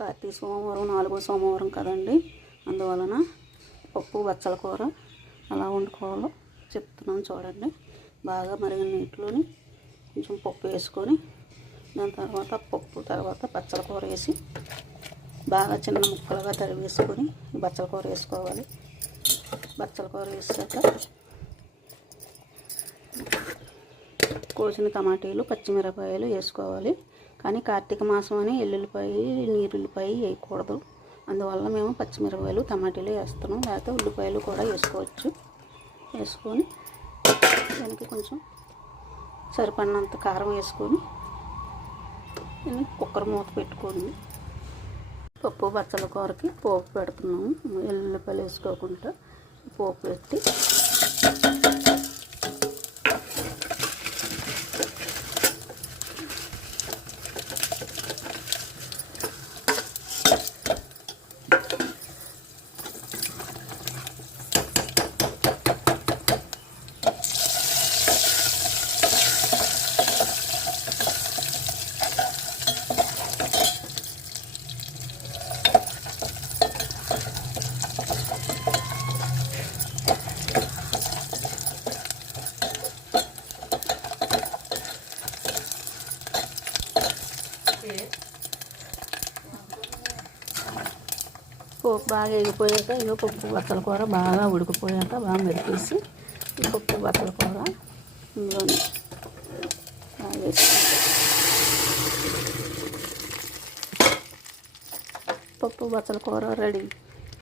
కార్తీక సోమవారం 4వ సోమవారం కదండి, అందువలన పప్పు బచ్చల కూర ఎలా వండుకోవాలో చెప్తున్నాను చూడండి. బాగా మరిగిన నీటిలోని కొంచెం పప్పు వేసుకొని దాని తర్వాత బచ్చల కూర వేసి బాగా చిన్న ముక్కలుగా తరిగి వేసుకొని బచ్చల కూర వేసుకోవాలి. బచ్చల కూర వేసాక కోసిన టమాటీలు పచ్చిమిరపకాయలు వేసుకోవాలి. కానీ కార్తీక మాసం అని ఎల్లుల్లిపాయ నీరుల్లిపాయ వేయకూడదు, అందువల్ల మేము పచ్చిమిరపకాయలు టమాటీలు వేస్తున్నాం. లేకపోతే ఉల్లిపాయలు కూడా వేసుకోవచ్చు. వేసుకొని దానికి కొంచెం సరిపడినంత కారం వేసుకొని కుక్కర్ మూత పెట్టుకోండి. పప్పు బచ్చల కూరకి పోపు పెడుతున్నాము. ఎల్లుల్లిపాయలు వేసుకోకుండా పోపు పెట్టి పోపు బాగా ఎగిపోయాక ఇక పప్పు బచ్చల కూర బాగా ఉడికిపోయాక బాగా మెరిపేసి ఈ పప్పు బచ్చల కూర ఇందులోని బాగా వేసుకుంటాం. పప్పు బచ్చల కూర రెడీ.